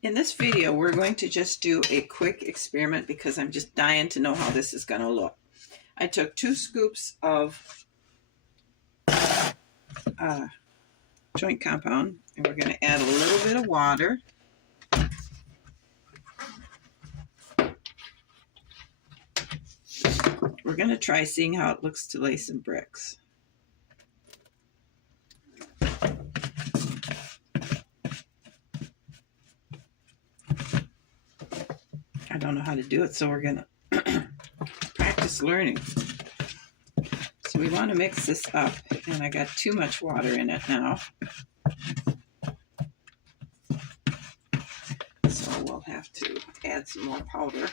In this video, we're going to just do a quick experiment because I'm just dying to know how this is going to look. I took 2 scoops of joint compound, and we're going to add a little bit of water. We're going to try seeing how it looks to lay some bricks. I don't know how to do it, so we're going to practice learning. So we want to mix this up, and I got too much water in it now. So we'll have to add some more powder.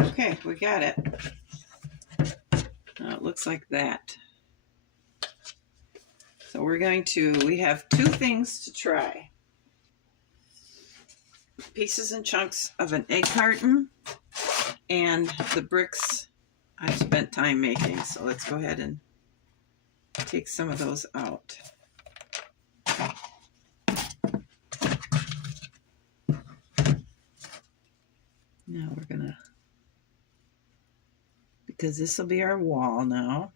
Okay, we got it. Now it looks like that. So we have 2 things to try. Pieces and chunks of an egg carton and the bricks I've spent time making. So let's go ahead and take some of those out. Now we're gonna, because this will be our wall now.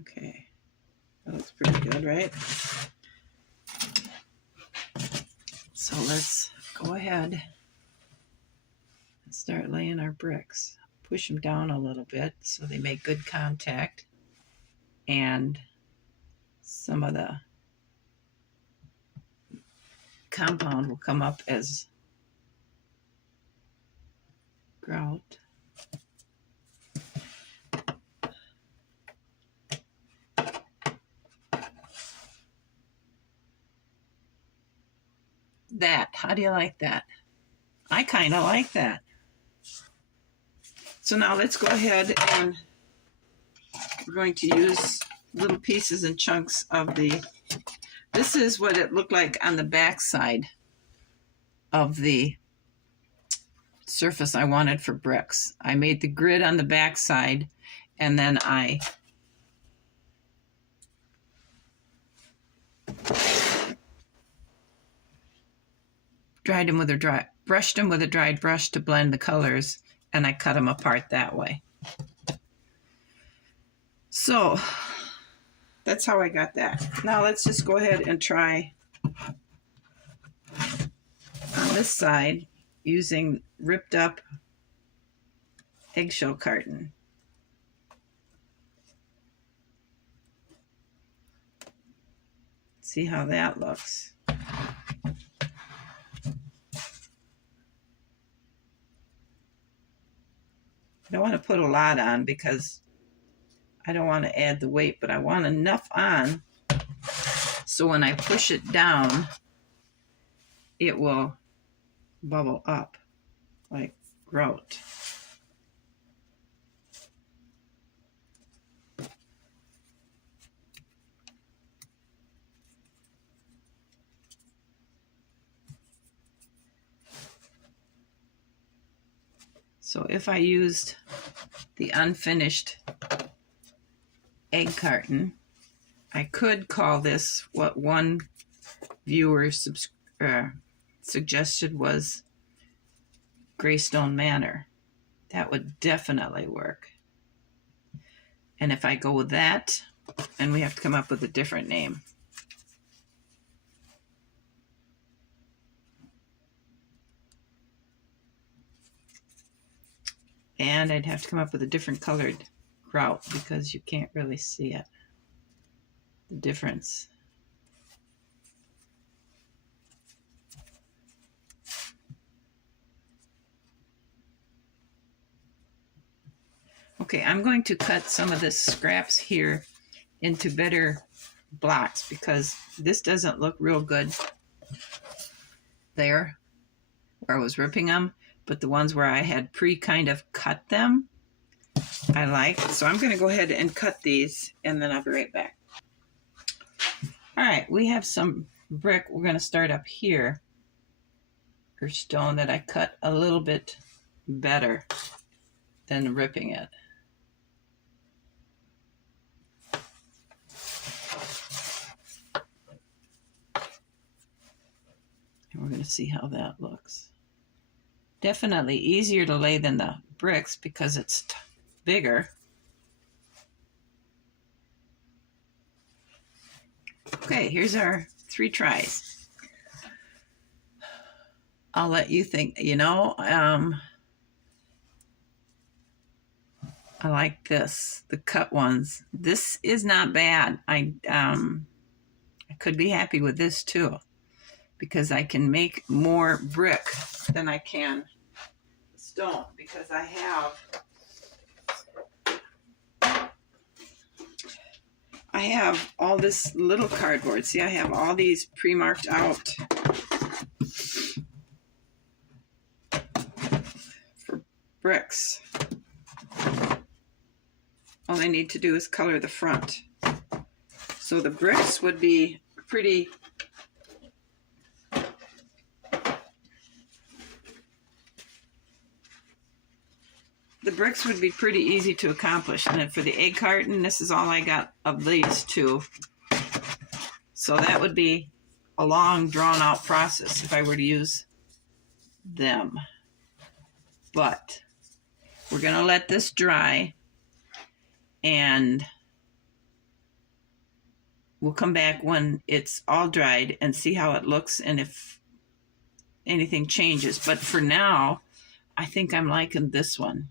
Okay, that looks pretty good, right? So let's go ahead and start laying our bricks. Push them down a little bit so they make good contact, and some of the compound will come up as grout. How do you like that? I kind of like that. So now let's go ahead and we're going to use little pieces and chunks of this is what it looked like on the back side of the surface I wanted for bricks. I made the grid on the back side, and then I brushed them with a dried brush to blend the colors, and I cut them apart that way. So that's how I got that. Now let's just go ahead and try on this side using ripped up eggshell carton. See how that looks. I don't want to put a lot on because I don't want to add the weight, but I want enough on so when I push it down, it will bubble up like grout. So if I used the unfinished egg carton, I could call this what one viewer suggested was Greystone Manor. That would definitely work. And if I go with that, then we have to come up with a different name. And I'd have to come up with a different colored grout because you can't really see it, the difference. Okay, I'm going to cut some of the scraps here into better blocks because this doesn't look real good there where I was ripping them, but the ones where I had kind of cut them I like. So I'm going to go ahead and cut these, and then I'll be right back. All right, we have some brick. We're going to start up here, or stone that I cut a little bit better than ripping it. And we're going to see how that looks. Definitely easier to lay than the bricks because it's bigger. Okay, here's our 3 tries. I'll let you think, you know, I like this, the cut ones. This is not bad. I could be happy with this too, because I can make more brick than I can stone, because I have all this little cardboard. See, I have all these pre-marked out for bricks. All I need to do is color the front. So the bricks would be pretty easy to accomplish. And then for the egg carton, this is all I got of these 2. So that would be a long, drawn-out process if I were to use them. But we're going to let this dry, and we'll come back when it's all dried and see how it looks and if anything changes. But for now, I think I'm liking this one.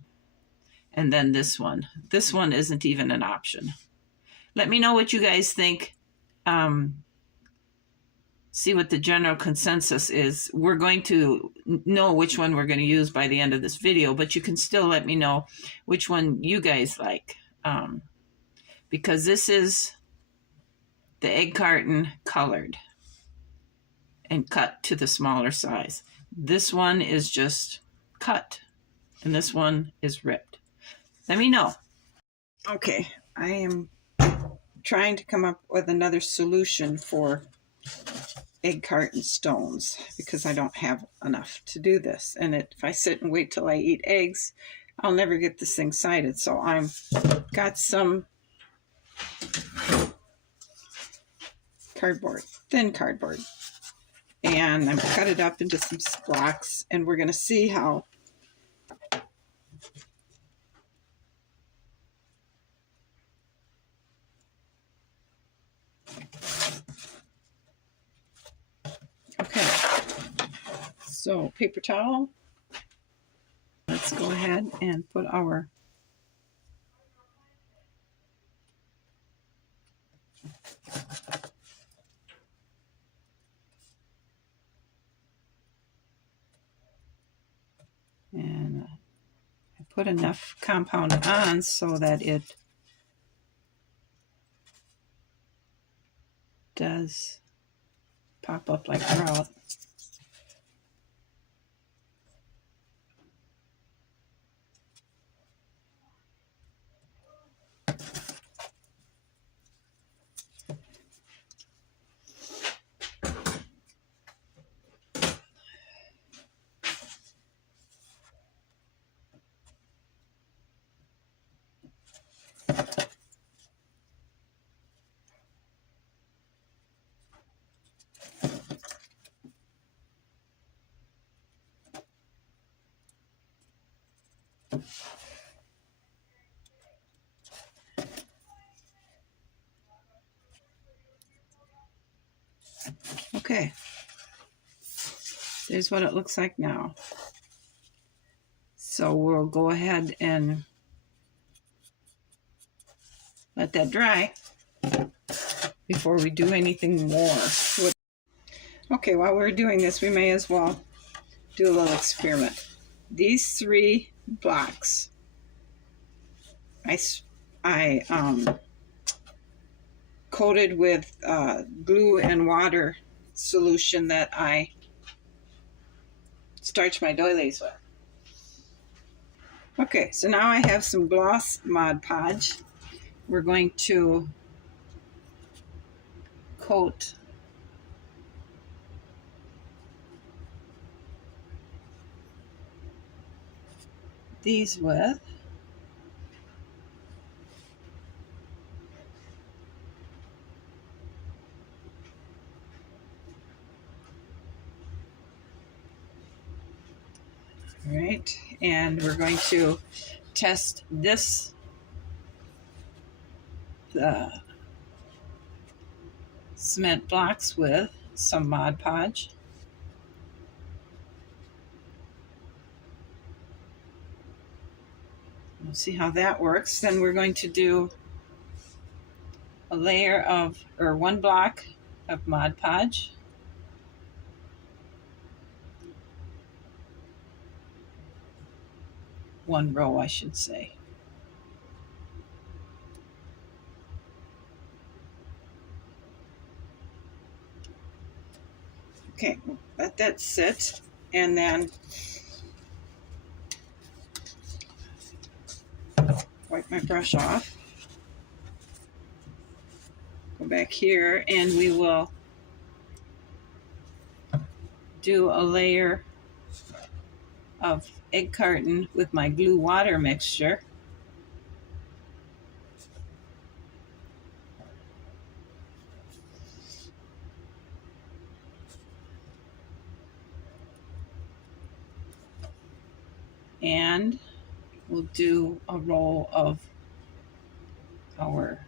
And then this one. This one isn't even an option. Let me know what you guys think. See what the general consensus is. We're going to know which one we're going to use by the end of this video, but you can still let me know which one you guys like. Because this is the egg carton colored and cut to the smaller size. This one is just cut, and this one is ripped. Let me know. Okay, I am trying to come up with another solution for egg carton stones because I don't have enough to do this. And if I sit and wait till I eat eggs, I'll never get this thing sided. So I've got some cardboard, thin cardboard, and I'm cut it up into some blocks, and we're going to see how So paper towel, let's go ahead and put our and I put enough compound on so that it does pop up like grout. Okay, there's what it looks like now. So we'll go ahead and let that dry before we do anything more. Okay, while we're doing this, we may as well do a little experiment. These 3 blocks, I coated with glue and water solution that I starch my doilies with. Okay, so now I have some gloss Mod Podge. We're going to coat these with. All right, and we're going to test this, the cement blocks with some Mod Podge. We'll see how that works. Then we're going to do a layer of, or one block of Mod Podge. One row, I should say. Okay, let that sit, and then wipe my brush off. Go back here, and we will do a layer of egg carton with my glue water mixture. And we'll do a roll of our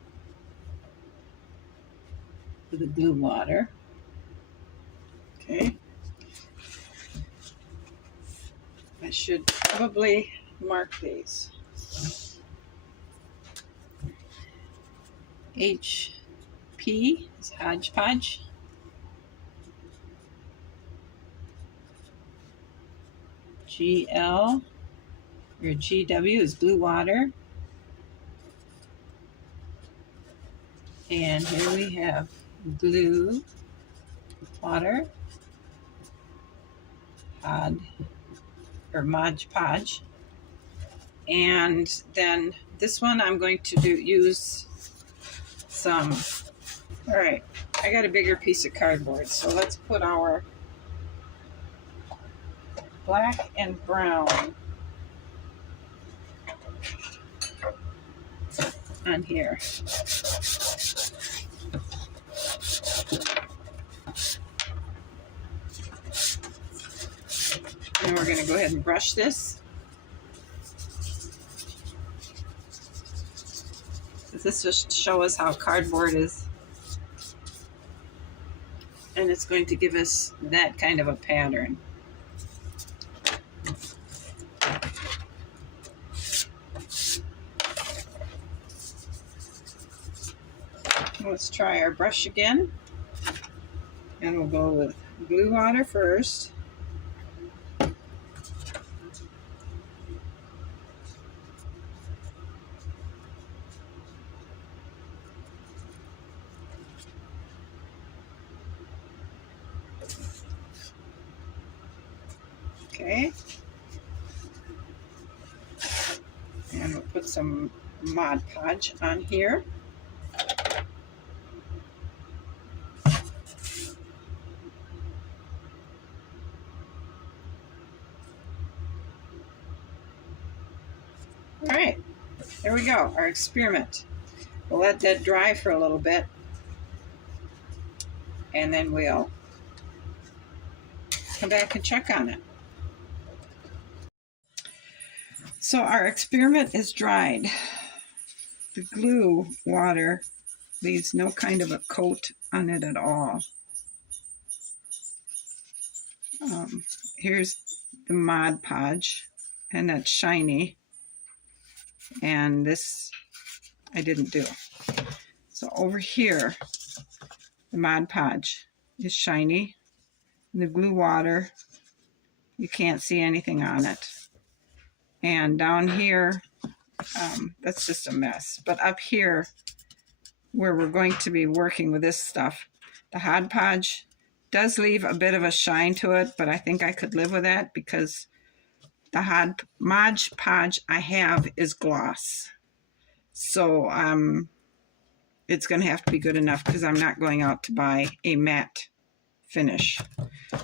with the glue water. Okay. I should probably mark these. HP is hodgepodge. GL or GW is glue water. And here we have glue water, Mod Podge. And then this one I'm going to use some. All right, I got a bigger piece of cardboard, so let's put our black and brown on here. And we're going to go ahead and brush this. This just shows us how cardboard is. And it's going to give us that kind of a pattern. Let's try our brush again. And we'll go with glue water first. Okay. And we'll put some Mod Podge on here. All right, there we go, our experiment. We'll let that dry for a little bit, and then we'll come back and check on it. So our experiment is dried. The glue water leaves no kind of a coat on it at all. Here's the Mod Podge, and that's shiny. And this I didn't do. So over here, the Mod Podge is shiny. And the glue water, you can't see anything on it. And down here, that's just a mess. But up here, where we're going to be working with this stuff, the Mod Podge does leave a bit of a shine to it, but I think I could live with that because The Mod Podge I have is gloss. So it's going to have to be good enough because I'm not going out to buy a matte finish.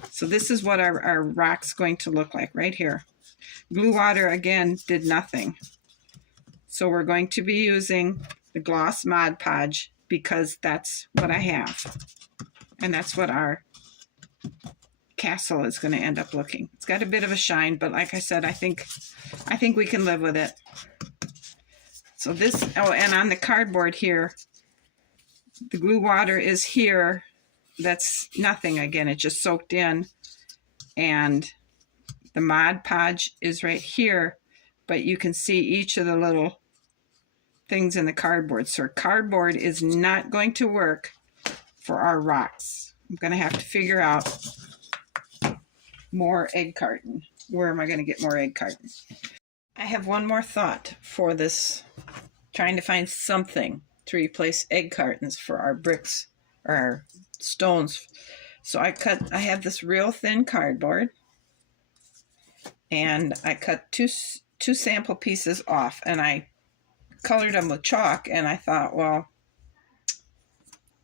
So this is what our rock's going to look like right here. Glue water, again, did nothing. So we're going to be using the gloss Mod Podge because that's what I have. And that's what our castle is going to end up looking. It's got a bit of a shine, but like I said, I think we can live with it. So this, oh, and on the cardboard here, the glue water is here. That's nothing. Again, it just soaked in. And the Mod Podge is right here, but you can see each of the little things in the cardboard. So cardboard is not going to work for our rocks. I'm going to have to figure out more egg carton. Where am I going to get more egg carton? I have one more thought for this, trying to find something to replace egg cartons for our bricks or our stones. So I have this real thin cardboard, and I cut two sample pieces off, and I colored them with chalk, and I thought, well,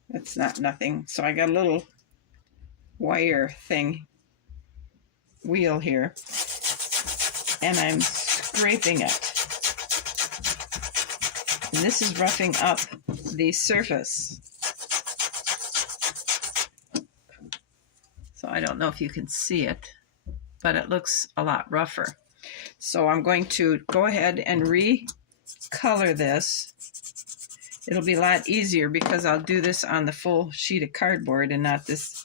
that's nothing. So I got a little wire thing wheel here, and I'm scraping it. And this is roughing up the surface. So I don't know if you can see it, but it looks a lot rougher. So I'm going to go ahead and recolor this. It'll be a lot easier because I'll do this on the full sheet of cardboard and not this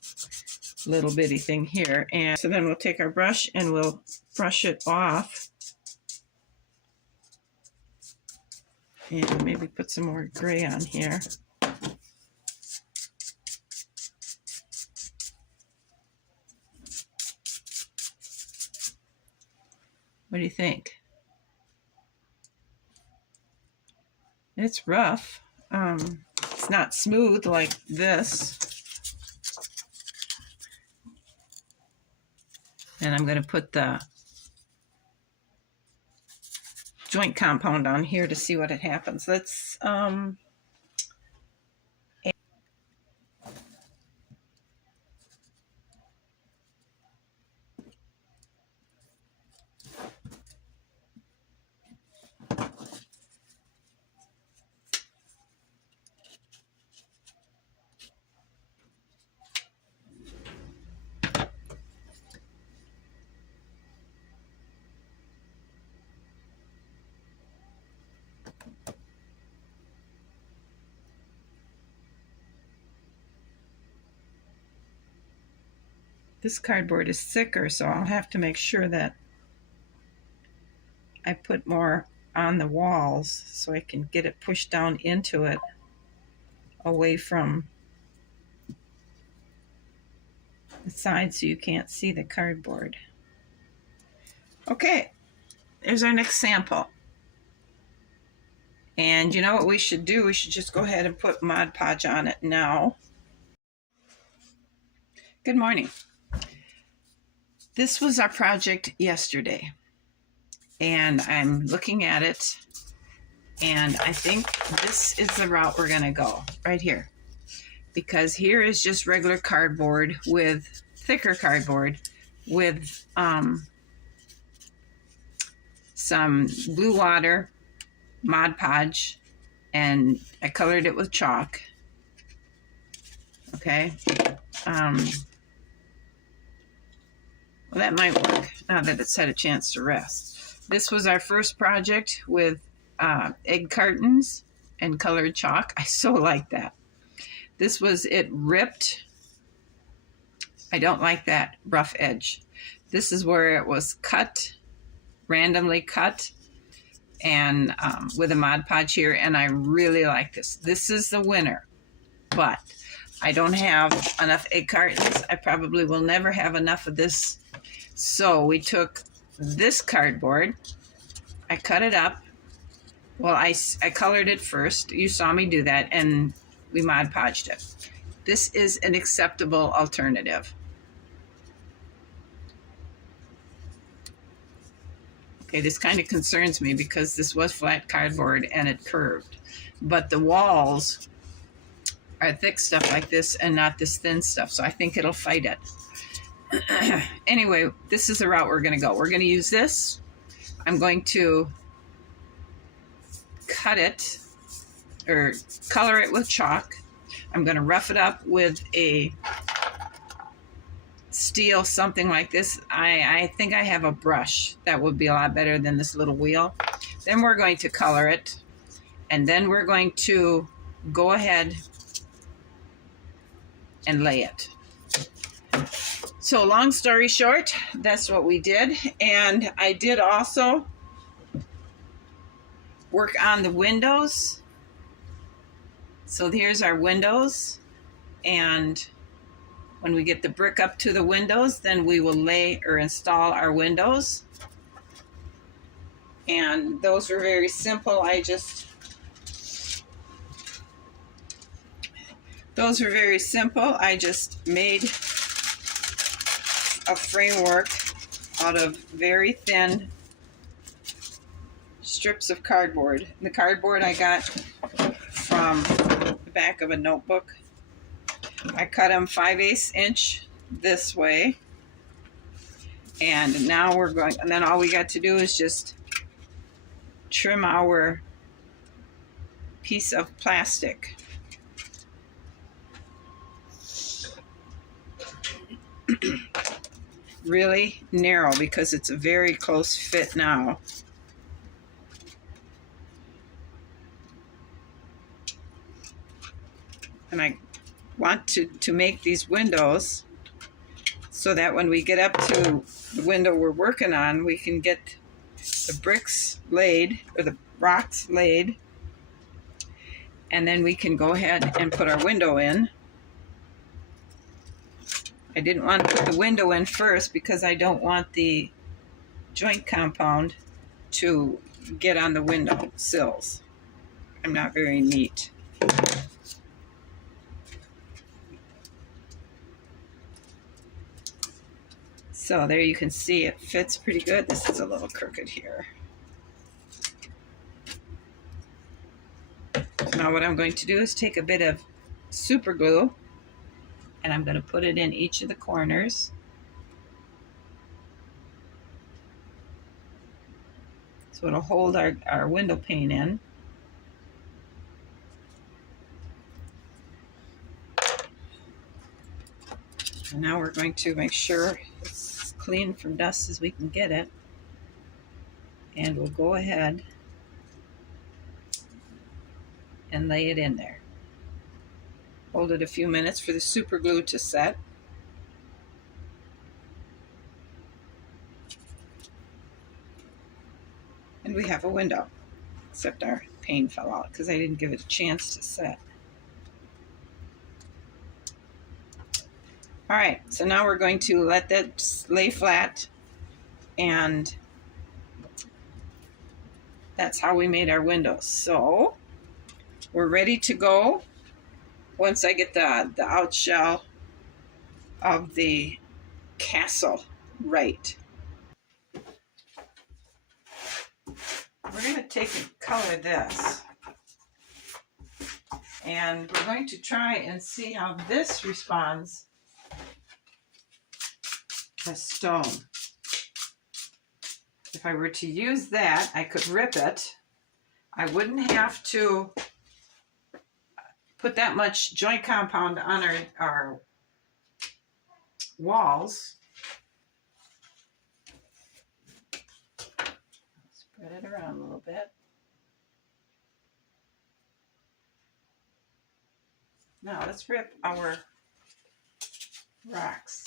little bitty thing here. And so then we'll take our brush and we'll brush it off. And maybe put some more gray on here. What do you think? It's rough. It's not smooth like this. And I'm going to put the joint compound on here to see what it happens. Let's this cardboard is thicker, so I'll have to make sure that I put more on the walls so I can get it pushed down into it away from the side so you can't see the cardboard. Okay, there's our next sample. And you know what we should do? We should just go ahead and put Mod Podge on it now. Good morning. This was our project yesterday, and I'm looking at it, and I think this is the route we're going to go right here, because here is just regular cardboard with thicker cardboard with some blue water, Mod Podge, and I colored it with chalk. Okay. Well, that might work now that it's had a chance to rest. This was our first project with egg cartons and colored chalk. I so like that. This was it ripped. I don't like that rough edge. This is where it was cut, randomly cut, and with a Mod Podge here, and I really like this. This is the winner, but I don't have enough egg cartons. I probably will never have enough of this. So we took this cardboard, I cut it up. Well, I colored it first. You saw me do that, and we Mod Podged it. This is an acceptable alternative. Okay, this kind of concerns me because this was flat cardboard and it curved. But the walls are thick stuff like this and not this thin stuff, so I think it'll fight it. Anyway, this is the route we're going to go. We're going to use this. I'm going to cut it or color it with chalk. I'm going to rough it up with a steel, something like this. I think I have a brush that would be a lot better than this little wheel. Then we're going to color it, and then we're going to go ahead and lay it. So long story short, that's what we did. And I did also work on the windows. So here's our windows, and when we get the brick up to the windows, then we will lay or install our windows. And those were very simple. Those were very simple. I just made a framework out of very thin strips of cardboard. The cardboard I got from the back of a notebook. I cut them 5/8 inch this way. And now we're going, and then all we got to do is just trim our piece of plastic. Really narrow because it's a very close fit now. And I want to make these windows so that when we get up to the window we're working on, we can get the bricks laid or the rocks laid, and then we can go ahead and put our window in. I didn't want to put the window in first because I don't want the joint compound to get on the window sills. I'm not very neat. So there you can see it fits pretty good. This is a little crooked here. Now what I'm going to do is take a bit of super glue, and I'm going to put it in each of the corners. So it'll hold our window pane in. And now we're going to make sure it's clean from dust as we can get it. And we'll go ahead and lay it in there. Hold it a few minutes for the super glue to set. And we have a window, except our pane fell out because I didn't give it a chance to set. All right, so now we're going to let that lay flat, and that's how we made our windows. So we're ready to go once I get the outshell of the castle right. We're going to take and color this, and we're going to try and see how this responds as stone. If I were to use that, I could rip it. I wouldn't have to put that much joint compound on our walls. Spread it around a little bit. Now let's rip our rocks.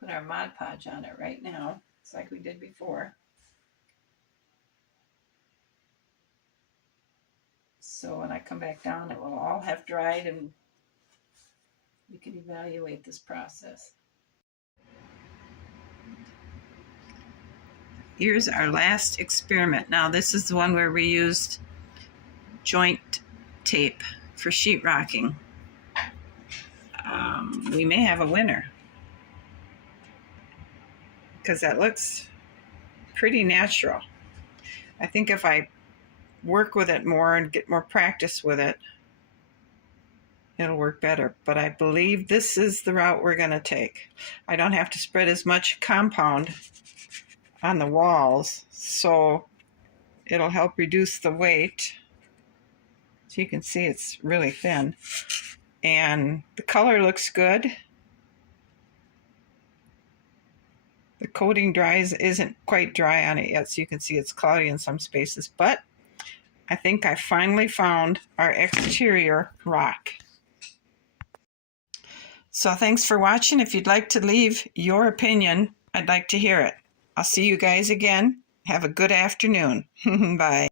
put our Mod Podge on it right now. It's like we did before. So when I come back down, it will all have dried and we can evaluate this process. Here's our last experiment. Now this is the one where we used joint tape for sheetrocking. We may have a winner because that looks pretty natural. I think if I work with it more and get more practice with it, it'll work better. But I believe this is the route we're going to take. I don't have to spread as much compound on the walls, so it'll help reduce the weight. So you can see it's really thin. And the color looks good. The coating isn't quite dry on it yet, so you can see it's cloudy in some spaces, but I think I finally found our exterior rock. So thanks for watching. If you'd like to leave your opinion, I'd like to hear it. I'll see you guys again. Have a good afternoon. Bye.